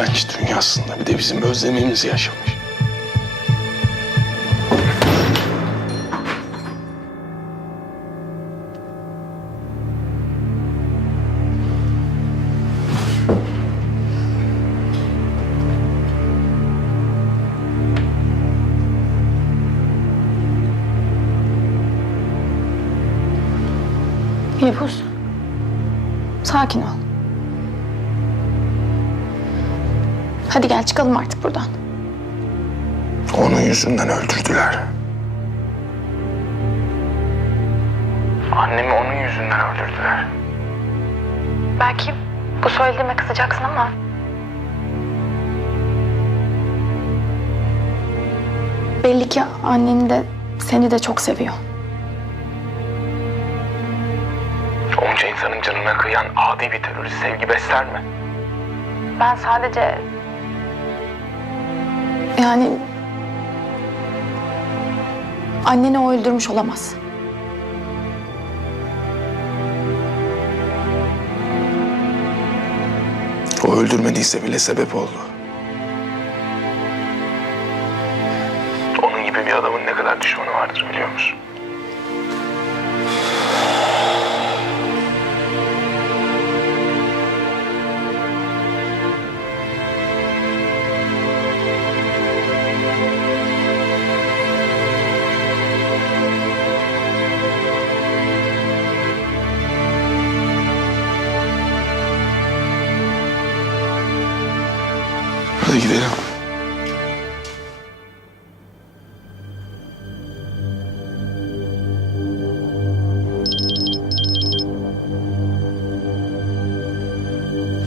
direnç dünyasında bir de bizim özlemimizi yaşamış. Hadi gel çıkalım artık buradan. Onun yüzünden öldürdüler. Annemi onun yüzünden öldürdüler. Belki bu söylediğime kızacaksın ama... Belli ki annen de seni de çok seviyor. Onca insanın canına kıyan adi bir terörist sevgi besler mi? Ben sadece... Yani... Anneni o öldürmüş olamaz. O öldürmediyse bile sebep oldu.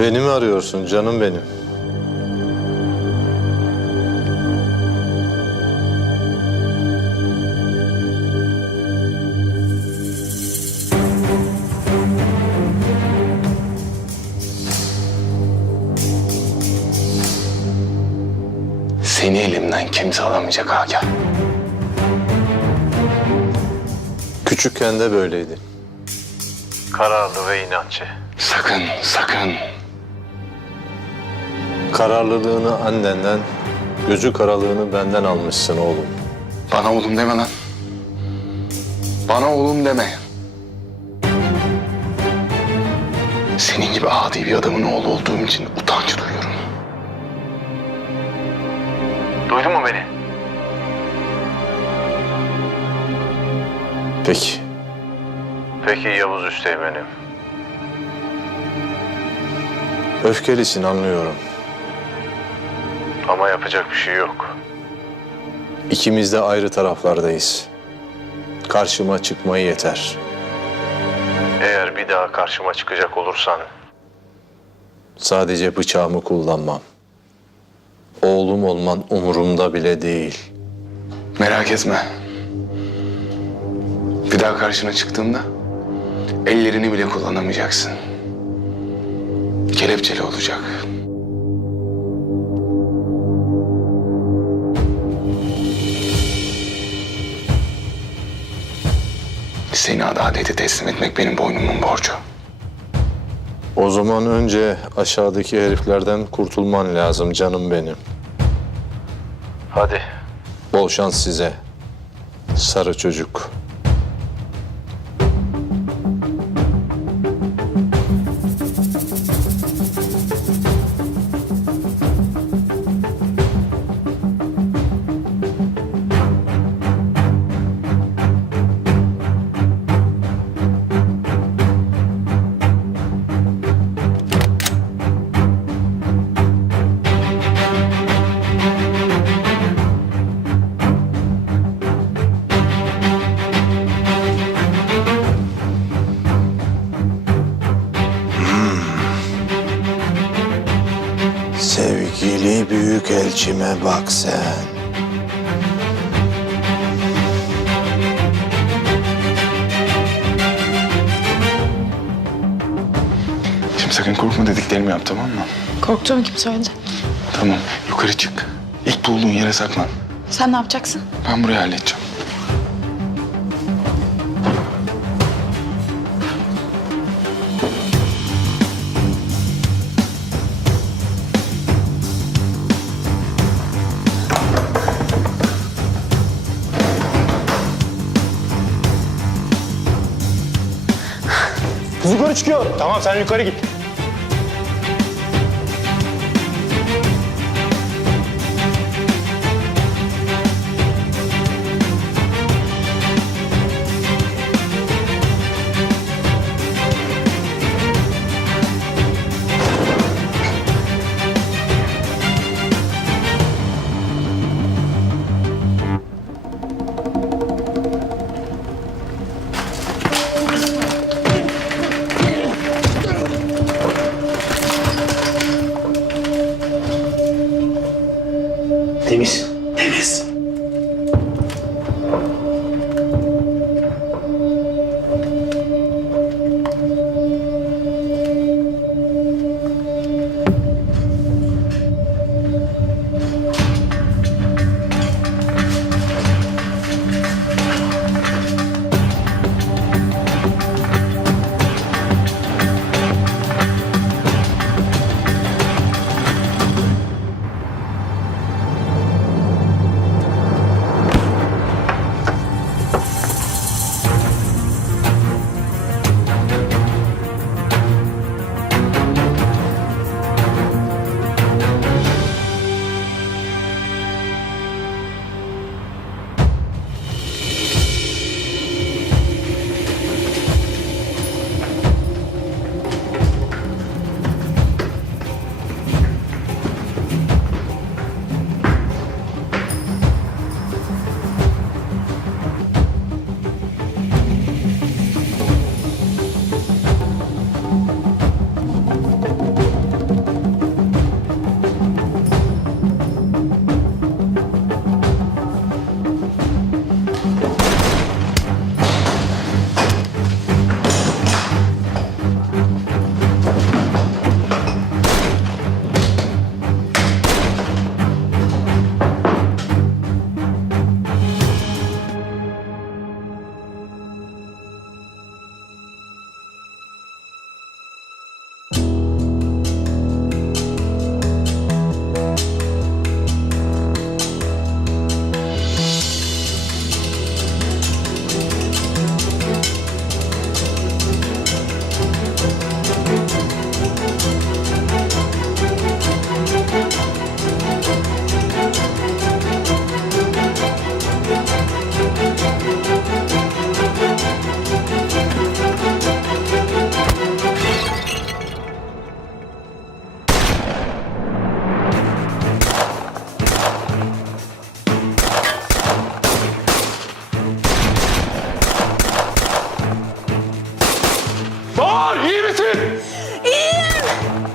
Beni mi arıyorsun canım benim? Seni elimden kimse alamayacak Hakan. Küçükken de böyleydi. Kararlı ve inatçı. Sakın, sakın. Kararlılığını annenden, gözü karalığını benden almışsın oğlum. Bana oğlum deme lan. Bana oğlum deme. Senin gibi adi bir adamın oğlu olduğum için utanç duyuyorum. Duydun mu beni? Peki. Peki Yavuz Üsteğmen'im. Öfkelisin anlıyorum. Ama yapacak bir şey yok. İkimiz de ayrı taraflardayız. Karşıma çıkmayı yeter. Eğer bir daha karşıma çıkacak olursan... Sadece bıçağımı kullanmam. Oğlum olman umurumda bile değil. Merak etme. Bir daha karşına çıktığımda ellerini bile kullanamayacaksın. Kelepçeli olacak. Seni adalete teslim etmek benim boynumun borcu. O zaman önce aşağıdaki heriflerden kurtulman lazım canım benim. Hadi. Bol şans size. Sarı çocuk. Bak sen. Şimdi sakın korkma dediklerimi yap tamam mı? Korktuğumu kim söyledi? Tamam yukarı çık. İlk bulduğun yere saklan. Sen ne yapacaksın? Ben burayı halledeceğim. Çıkıyor. Tamam sen yukarı git. iyi misin? İyiyim.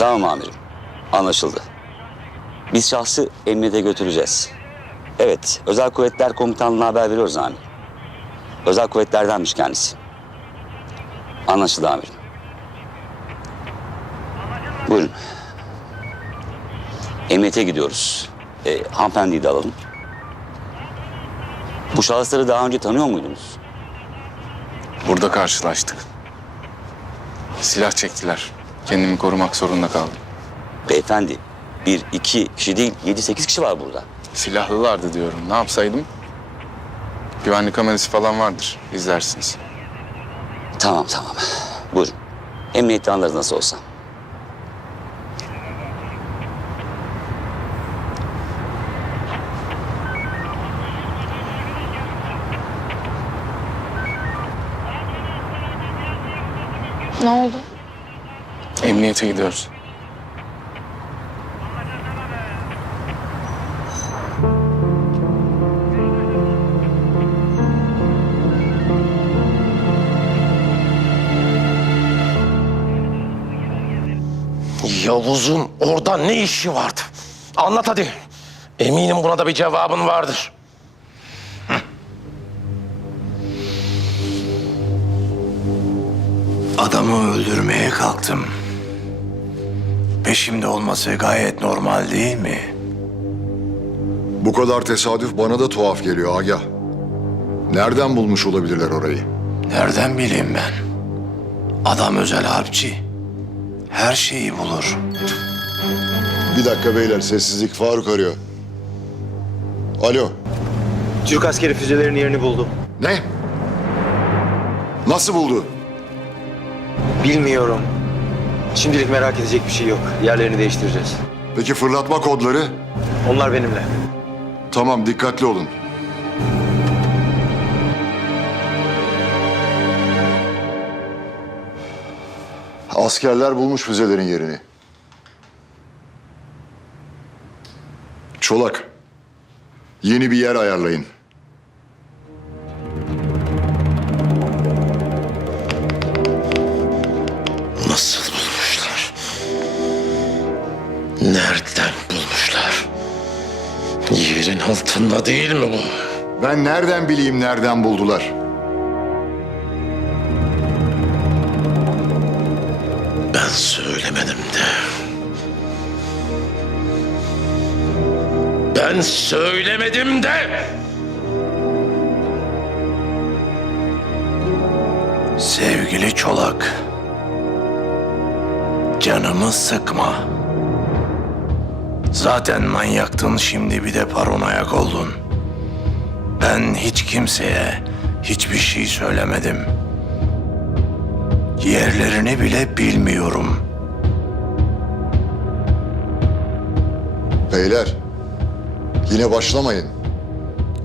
Tamam amirim. Anlaşıldı. Biz şahsı emniyete götüreceğiz. Evet, Özel Kuvvetler Komutanlığı'na haber veriyoruz amirim. Özel kuvvetlerdenmiş kendisi. Anlaşıldı amirim. Buyurun. Emniyete gidiyoruz. E, hanımefendiyi de alalım. Bu şahısları daha önce tanıyor muydunuz? Burada karşılaştık. Silah çektiler. Kendimi korumak zorunda kaldım. Beyefendi, bir, iki kişi değil, yedi, sekiz kişi var burada. Silahlılardı diyorum. Ne yapsaydım? Güvenlik kamerası falan vardır. İzlersiniz. Tamam, tamam. Buyurun. Emniyette anlarız nasıl olsa. Ne oldu? Emniyete gidiyoruz. Yavuz'un orada ne işi vardı? Anlat hadi. Eminim buna da bir cevabın vardır. Adamı öldürmeye kalktım. Peşimde olması gayet normal değil mi? Bu kadar tesadüf bana da tuhaf geliyor Agah. Nereden bulmuş olabilirler orayı? Nereden bileyim ben? Adam özel harpçi. Her şeyi bulur. Bir dakika beyler sessizlik Faruk arıyor. Alo. Türk askeri füzelerinin yerini buldu. Ne? Nasıl buldu? Bilmiyorum. Şimdilik merak edecek bir şey yok. Yerlerini değiştireceğiz. Peki fırlatma kodları? Onlar benimle. Tamam dikkatli olun. Askerler bulmuş füzelerin yerini. Çolak. Yeni bir yer ayarlayın. Altında değil mi bu? Ben nereden bileyim nereden buldular? Ben söylemedim de. Ben söylemedim de. Sevgili Çolak. Canımı sıkma. Zaten manyaktın şimdi bir de paranoyak oldun. Ben hiç kimseye hiçbir şey söylemedim. Yerlerini bile bilmiyorum. Beyler. Yine başlamayın.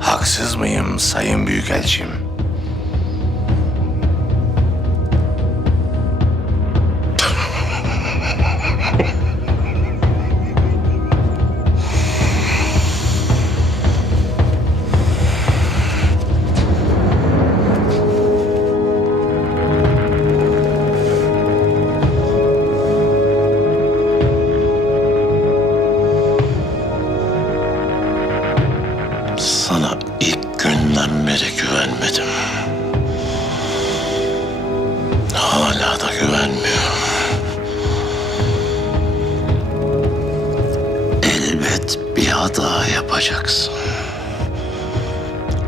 Haksız mıyım Sayın Büyükelçim?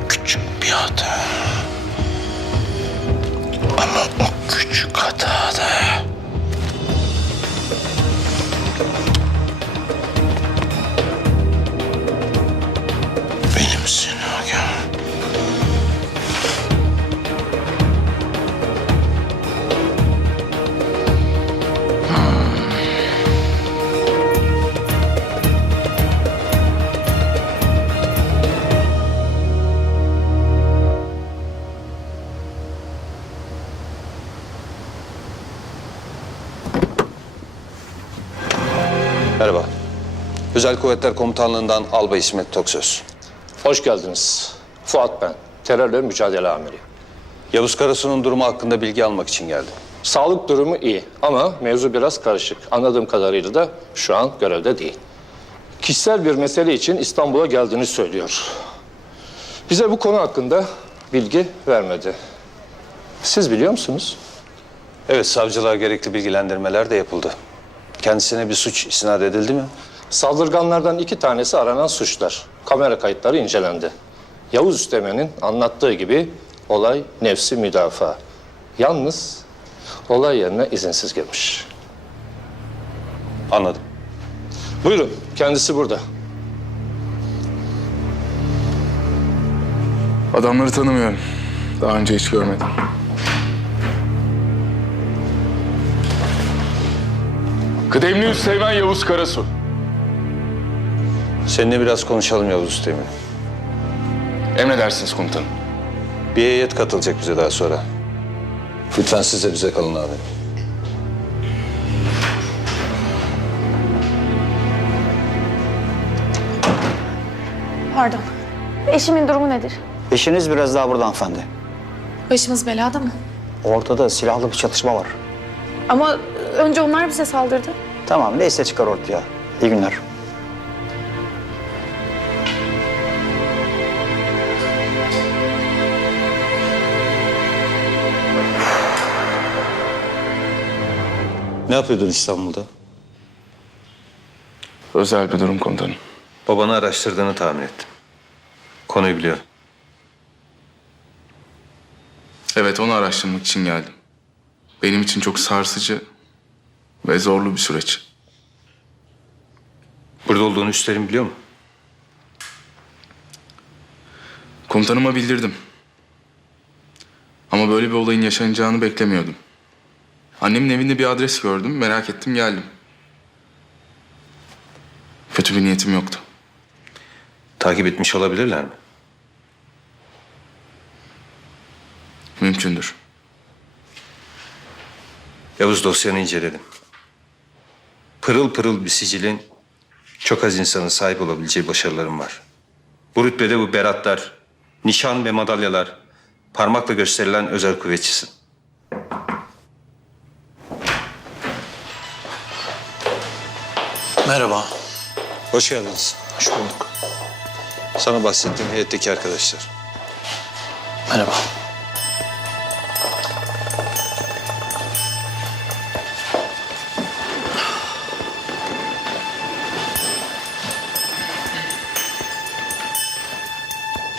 Küçük bir hata. Ama o küçük hatada Özel Kuvvetler Komutanlığından Albay İsmet Toksöz. Hoş geldiniz. Fuat ben. Terörle mücadele amiri. Yavuz Karasu'nun durumu hakkında bilgi almak için geldim. Sağlık durumu iyi ama mevzu biraz karışık. Anladığım kadarıyla da şu an görevde değil. Kişisel bir mesele için İstanbul'a geldiğini söylüyor. Bize bu konu hakkında bilgi vermedi. Siz biliyor musunuz? Evet, savcılığa gerekli bilgilendirmeler de yapıldı. Kendisine bir suç isnat edildi mi? Saldırganlardan iki tanesi aranan suçlar. Kamera kayıtları incelendi. Yavuz Üstemen'in anlattığı gibi olay nefsi müdafaa. Yalnız olay yerine izinsiz girmiş. Anladım. Buyurun, kendisi burada. Adamları tanımıyorum. Daha önce hiç görmedim. Kıdemli Üsteğmen Yavuz Karasu. Seninle biraz konuşalım Yavuz Üsteğmen. Emredersiniz komutanım. Bir heyet katılacak bize daha sonra. Lütfen siz de bize kalın abi. Pardon. Eşimin durumu nedir? Eşiniz biraz daha burada hanımefendi. Başımız belada mı? Ortada silahlı bir çatışma var. Ama önce onlar bize saldırdı. Tamam neyse çıkar ortaya. İyi günler. Ne yapıyordun İstanbul'da? Özel bir durum komutanım. Babanı araştırdığını tahmin ettim. Konuyu biliyorum. Evet onu araştırmak için geldim. Benim için çok sarsıcı ve zorlu bir süreç. Burada olduğunu üstlerim biliyor mu? Komutanıma bildirdim. Ama böyle bir olayın yaşanacağını beklemiyordum. Annemin evinde bir adres gördüm, merak ettim geldim. Kötü bir niyetim yoktu. Takip etmiş olabilirler mi? Mümkündür. Yavuz dosyanı inceledim. Pırıl pırıl bir sicilin çok az insanın sahip olabileceği başarıların var. Bu rütbede bu beratlar, nişan ve madalyalar, parmakla gösterilen özel kuvvetçisin. Merhaba. Hoş geldiniz. Hoş bulduk. Sana bahsettiğim heyetteki arkadaşlar. Merhaba.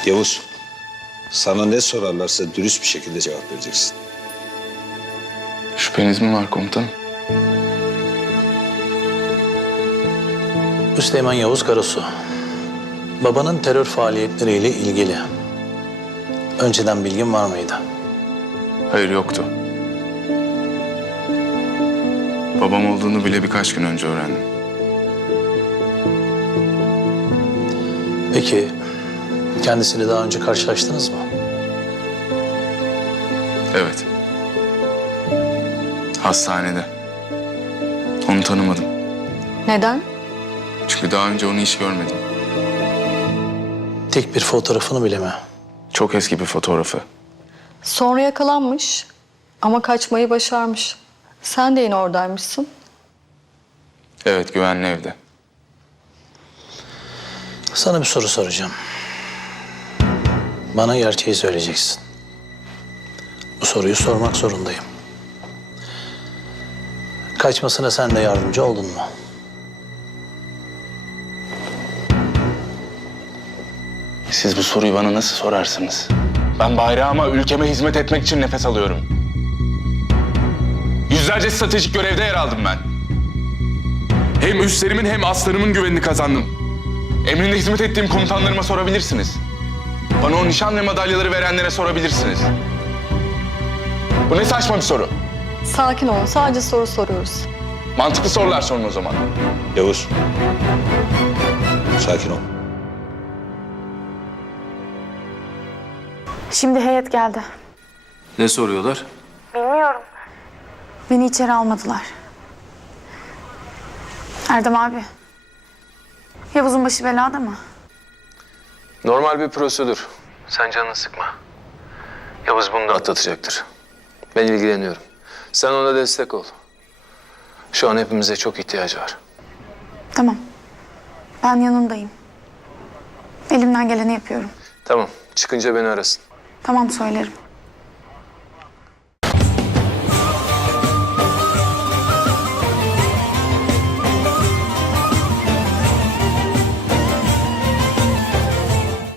Yavuz, sana ne sorarlarsa dürüst bir şekilde cevap vereceksin. Şüpheniz mi var komutanım? Üsteğmen Yavuz Karasu. Babanın terör faaliyetleriyle ilgili. Önceden bilgin var mıydı? Hayır yoktu. Babam olduğunu bile birkaç gün önce öğrendim. Peki kendisiyle daha önce karşılaştınız mı? Evet. Hastanede. Onu tanımadım. Neden? Çünkü daha önce onu hiç görmedim. Tek bir fotoğrafını bile mi? Çok eski bir fotoğrafı. Sonra yakalanmış ama kaçmayı başarmış. Sen de yine oradaymışsın. Evet güvenli evde. Sana bir soru soracağım. Bana gerçeği söyleyeceksin. Bu soruyu sormak zorundayım. Kaçmasına sen de yardımcı oldun mu? Siz bu soruyu bana nasıl sorarsınız? Ben bayrağıma, ülkeme hizmet etmek için nefes alıyorum. Yüzlerce stratejik görevde yer aldım ben. Hem üstlerimin hem aslarımın güvenini kazandım. Emrinde hizmet ettiğim komutanlarıma sorabilirsiniz. Bana o nişan ve madalyaları verenlere sorabilirsiniz. Bu ne saçma bir soru. Sakin olun. Sadece soru soruyoruz. Mantıklı sorular sorun o zaman. Yavuz, sakin ol. Şimdi heyet geldi. Ne soruyorlar? Beni içeri almadılar. Erdem abi. Yavuz'un başı belada mı? Normal bir prosedür. Sen canını sıkma. Yavuz bunu da atlatacaktır. Ben ilgileniyorum. Sen ona destek ol. Şu an hepimize çok ihtiyacı var. Tamam. Ben yanındayım. Elimden geleni yapıyorum. Tamam, çıkınca beni arasın. Tamam söylerim.